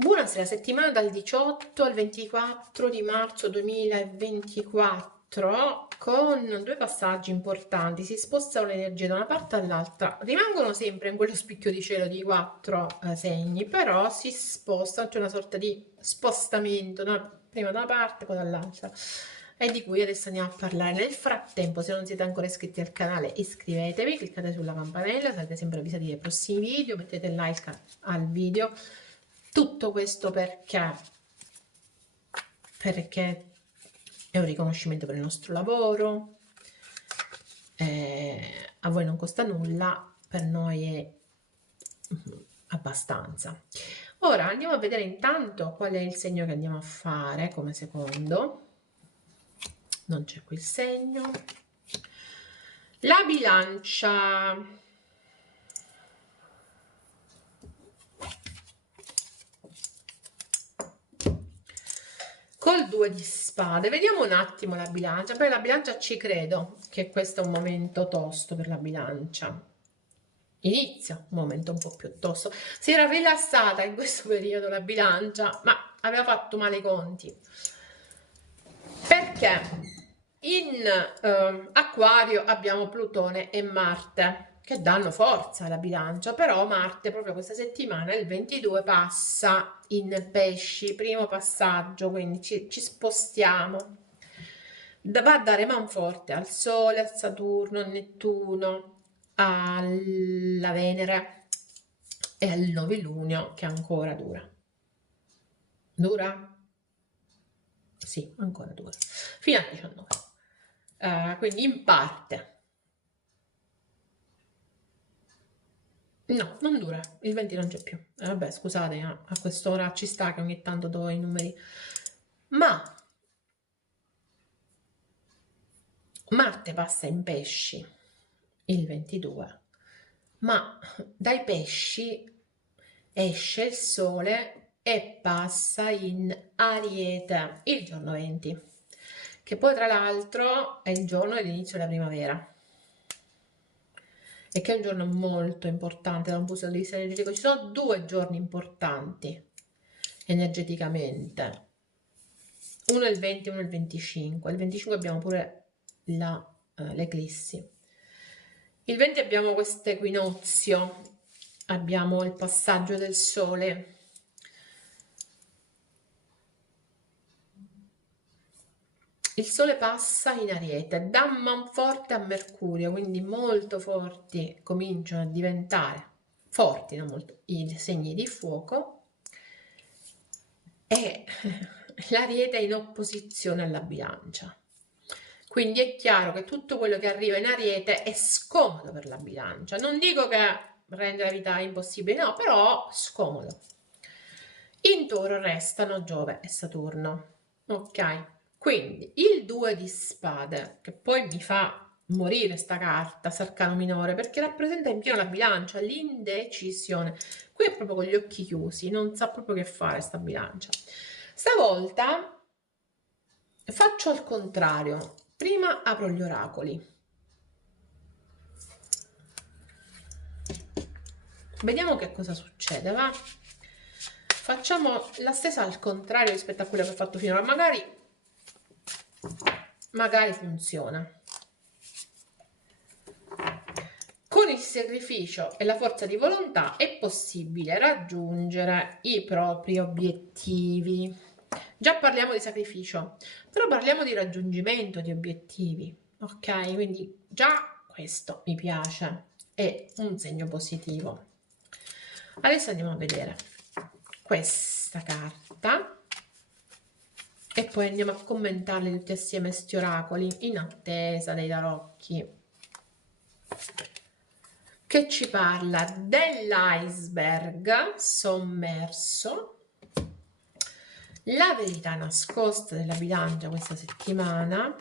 Buonasera, settimana dal 18 al 24 di marzo 2024 con due passaggi importanti. Si spostano le energie da una parte all'altra, rimangono sempre in quello spicchio di cielo di quattro segni, però si spostano, c'è una sorta di spostamento, prima da una parte, poi dall'altra, e di cui adesso andiamo a parlare. Nel frattempo, se non siete ancora iscritti al canale, iscrivetevi, cliccate sulla campanella, sarete sempre avvisati dei prossimi video, mettete like al video. Tutto questo perché? Perché è un riconoscimento per il nostro lavoro, a voi non costa nulla, per noi è abbastanza. Ora andiamo a vedere intanto qual è il segno che andiamo a fare come secondo. Non c'è qui il segno. La bilancia. Col 2 di spade, vediamo un attimo la bilancia. Per la bilancia ci credo che questo è un momento tosto per la bilancia. Inizia un momento un po' più tosto. Si era rilassata in questo periodo la bilancia, ma aveva fatto male i conti. Perché in Acquario abbiamo Plutone e Marte che danno forza alla bilancia, però Marte proprio questa settimana, il 22, passa in Pesci, primo passaggio, quindi ci spostiamo. Va a dare manforte al Sole, al Saturno, al Nettuno, alla Venere e al novilunio che ancora dura. Dura? Sì, ancora dura. Fino al 19. Quindi in parte. No, non dura, il 20 non c'è più. Vabbè, scusate, a quest'ora ci sta che ogni tanto do i numeri. Ma Marte passa in Pesci il 22, ma dai Pesci esce il Sole e passa in Ariete il giorno 20, che poi tra l'altro è il giorno dell'inizio della primavera. E che è un giorno molto importante da un punto di vista energetico. Ci sono due giorni importanti energeticamente, uno è il 20 e uno è il 25. Il 25 abbiamo pure l'eclissi. Il 20 abbiamo questo equinozio, abbiamo il passaggio del Sole. Il Sole passa in Ariete, da manforte a Mercurio, quindi molto forti cominciano a diventare forti, non molto, i segni di fuoco, e l'Ariete è in opposizione alla bilancia. Quindi è chiaro che tutto quello che arriva in Ariete è scomodo per la bilancia. Non dico che rende la vita impossibile, no, però scomodo. In Toro restano Giove e Saturno. Ok? Quindi il 2 di spade, che poi mi fa morire sta carta, S'arcano minore, perché rappresenta in pieno la bilancia, l'indecisione. Qui è proprio con gli occhi chiusi, non sa proprio che fare sta bilancia. Stavolta faccio al contrario. Prima apro gli oracoli. Vediamo che cosa succede, va? Facciamo la stessa al contrario rispetto a quello che ho fatto finora. Magari funziona. Con il sacrificio e la forza di volontà è possibile raggiungere i propri obiettivi. Già parliamo di sacrificio, però parliamo di raggiungimento di obiettivi, ok? Quindi già questo mi piace, è un segno positivo. Adesso andiamo a vedere questa carta e poi andiamo a commentarli tutti assieme sti oracoli in attesa dei tarocchi, che ci parla dell'iceberg sommerso, la verità nascosta della bilancia questa settimana,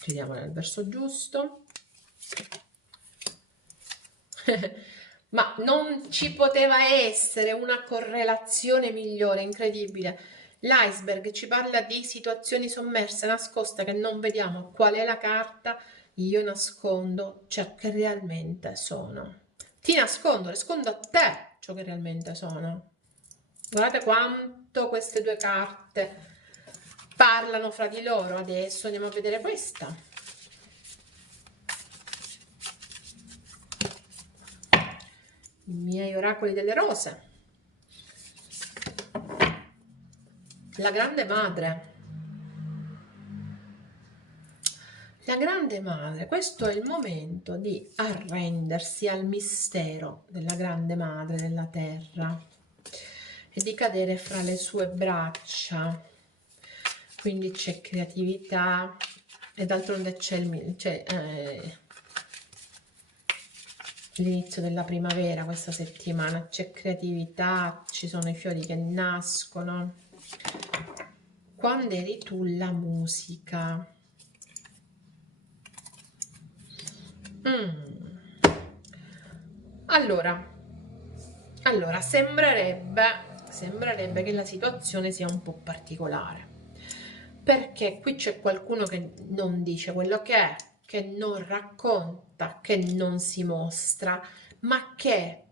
chiudiamola nel verso giusto. Ma non ci poteva essere una correlazione migliore, incredibile. L'iceberg ci parla di situazioni sommerse, nascoste, che non vediamo. Qual è la carta? io nascondo ciò che realmente sono. Ti nascondo a te ciò che realmente sono. Guardate quanto queste due carte parlano fra di loro. Adesso andiamo a vedere questa. I miei oracoli delle rose. La grande madre. La grande madre, questo è il momento di arrendersi al mistero della grande madre della terra e di cadere fra le sue braccia. Quindi c'è creatività e d'altronde c'è l'inizio della primavera questa settimana, c'è creatività, ci sono i fiori che nascono. Quando eri tu la musica. Allora sembrerebbe che la situazione sia un po' particolare, perché qui c'è qualcuno che non dice quello che è, che non racconta, che non si mostra, ma che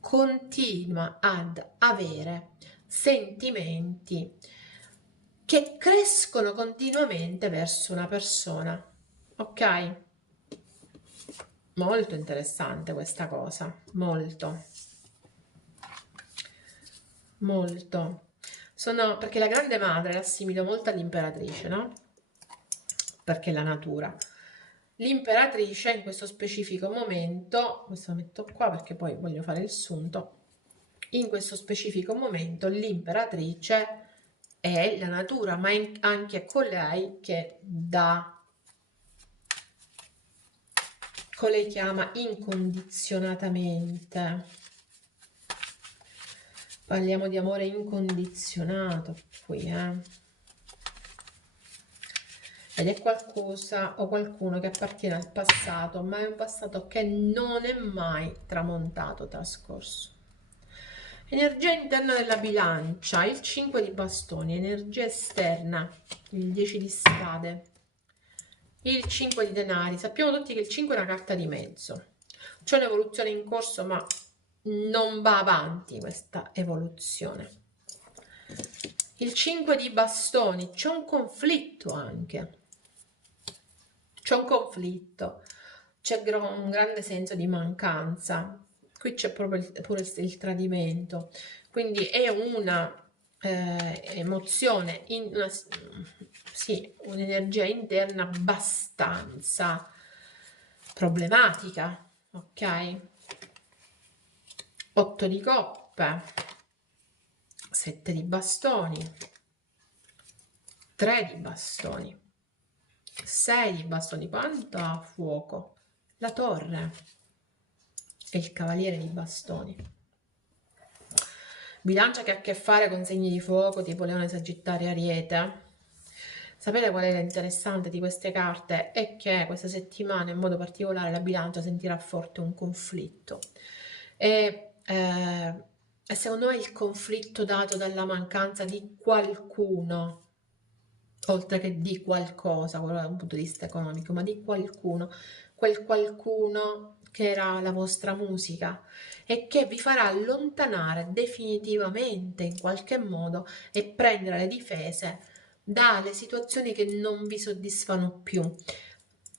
continua ad avere sentimenti che crescono continuamente verso una persona, ok? Molto interessante questa cosa, molto, molto. Perché la grande madre l'assimilo molto all'imperatrice, no? Perché è la natura. L'imperatrice in questo specifico momento, questo lo metto qua perché poi voglio fare il sunto, in questo specifico momento l'imperatrice è la natura, ma è anche colei che dà. Colei che ama incondizionatamente. Parliamo di amore incondizionato qui, Ed è qualcosa o qualcuno che appartiene al passato, ma è un passato che non è mai tramontato, trascorso. Energia interna della bilancia, il 5 di bastoni, energia esterna, il 10 di spade. Il 5 di denari, sappiamo tutti che il 5 è una carta di mezzo, c'è un'evoluzione in corso ma non va avanti questa evoluzione. Il 5 di bastoni, c'è un conflitto anche, c'è un conflitto, c'è un grande senso di mancanza, qui c'è proprio pure il tradimento, quindi è una emozione, sì, un'energia interna abbastanza problematica, ok? 8 di coppe, 7 di bastoni, 3 di bastoni, 6 di bastoni, quanto a fuoco, la torre e il cavaliere di bastoni. Bilancia che ha a che fare con segni di fuoco tipo Leone, Sagittario, Ariete. Sapete qual è l'interessante di queste carte? È che questa settimana in modo particolare la bilancia sentirà forte un conflitto e secondo me il conflitto dato dalla mancanza di qualcuno, oltre che di qualcosa, da un punto di vista economico, ma di qualcuno, quel qualcuno che era la vostra musica e che vi farà allontanare definitivamente in qualche modo e prendere le difese dalle situazioni che non vi soddisfano più,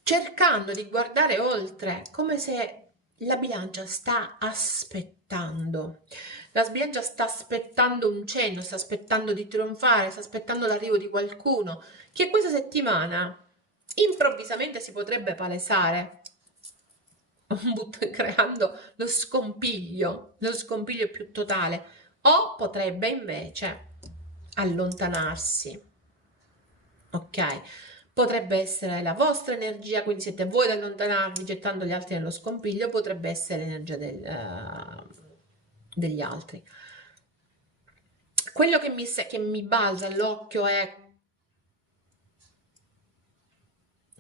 cercando di guardare oltre, come se la bilancia sta aspettando. La bilancia sta aspettando un cenno, sta aspettando di trionfare, sta aspettando l'arrivo di qualcuno che questa settimana improvvisamente si potrebbe palesare, creando lo scompiglio più totale, o potrebbe invece allontanarsi, ok? Potrebbe essere la vostra energia, quindi siete voi ad allontanarvi gettando gli altri nello scompiglio, potrebbe essere l'energia degli altri. Quello che mi balza all'occhio è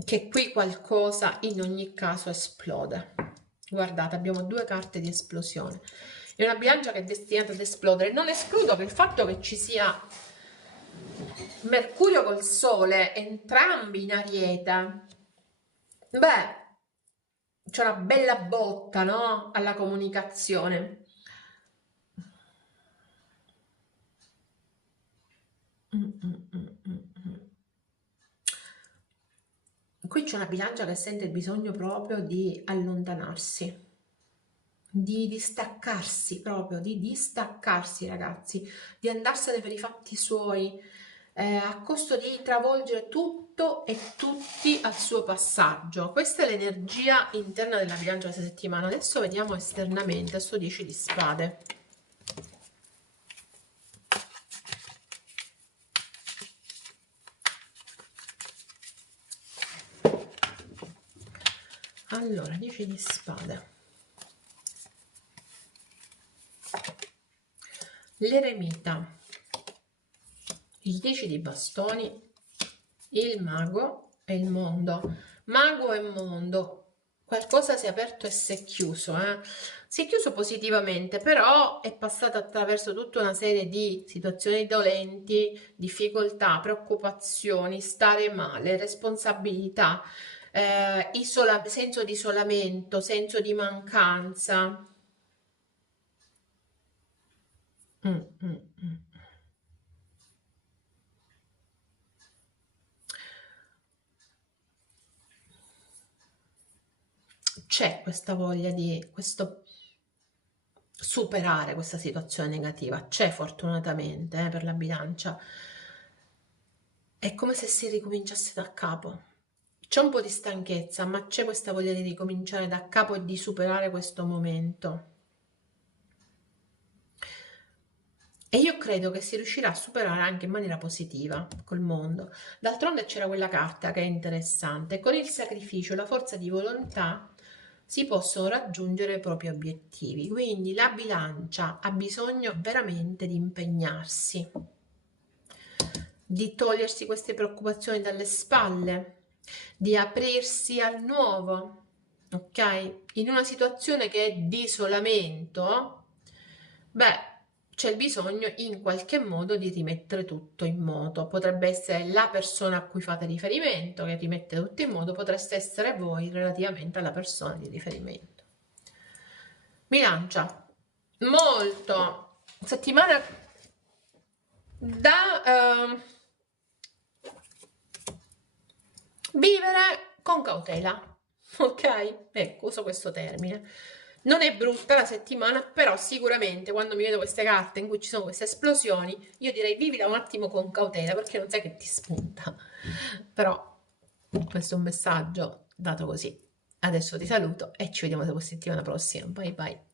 che qui qualcosa in ogni caso esplode. Guardate, abbiamo due carte di esplosione. È una bilancia che è destinata ad esplodere. Non escludo che il fatto che ci sia Mercurio col Sole, entrambi in Ariete, Beh, c'è una bella botta, no? Alla comunicazione. Mm, mm, mm, mm, mm. Qui c'è una bilancia che sente il bisogno proprio di allontanarsi, di distaccarsi proprio, di distaccarsi, ragazzi, di andarsene per i fatti suoi, a costo di travolgere tutto e tutti al suo passaggio. Questa è l'energia interna della bilancia questa settimana. Adesso vediamo esternamente, sto 10 di spade. Allora, 10 di spade. L'eremita, il 10 di bastoni, il mago e il mondo. Mago e mondo, qualcosa si è aperto e si è chiuso, si è chiuso positivamente, però è passato attraverso tutta una serie di situazioni dolenti, difficoltà, preoccupazioni, stare male, responsabilità, senso di isolamento, senso di mancanza. Mm, mm, mm. C'è questa voglia di questo superare questa situazione negativa, c'è fortunatamente per la bilancia. È come se si ricominciasse da capo. C'è un po' di stanchezza, ma c'è questa voglia di ricominciare da capo e di superare questo momento. E io credo che si riuscirà a superare anche in maniera positiva col mondo. D'altronde c'era quella carta che è interessante. Con il sacrificio e la forza di volontà si possono raggiungere i propri obiettivi. Quindi la bilancia ha bisogno veramente di impegnarsi, di togliersi queste preoccupazioni dalle spalle, di aprirsi al nuovo, ok? In una situazione che è di isolamento, beh, c'è il bisogno in qualche modo di rimettere tutto in moto. Potrebbe essere la persona a cui fate riferimento che rimette tutto in moto, potreste essere voi relativamente alla persona di riferimento. Bilancia, molto settimana da vivere con cautela, ok? Ecco, uso questo termine. Non è brutta la settimana, però sicuramente quando mi vedo queste carte in cui ci sono queste esplosioni, io direi vivila un attimo con cautela perché non sai che ti spunta. Però questo è un messaggio dato così. Adesso ti saluto e ci vediamo la settimana prossima. Bye bye.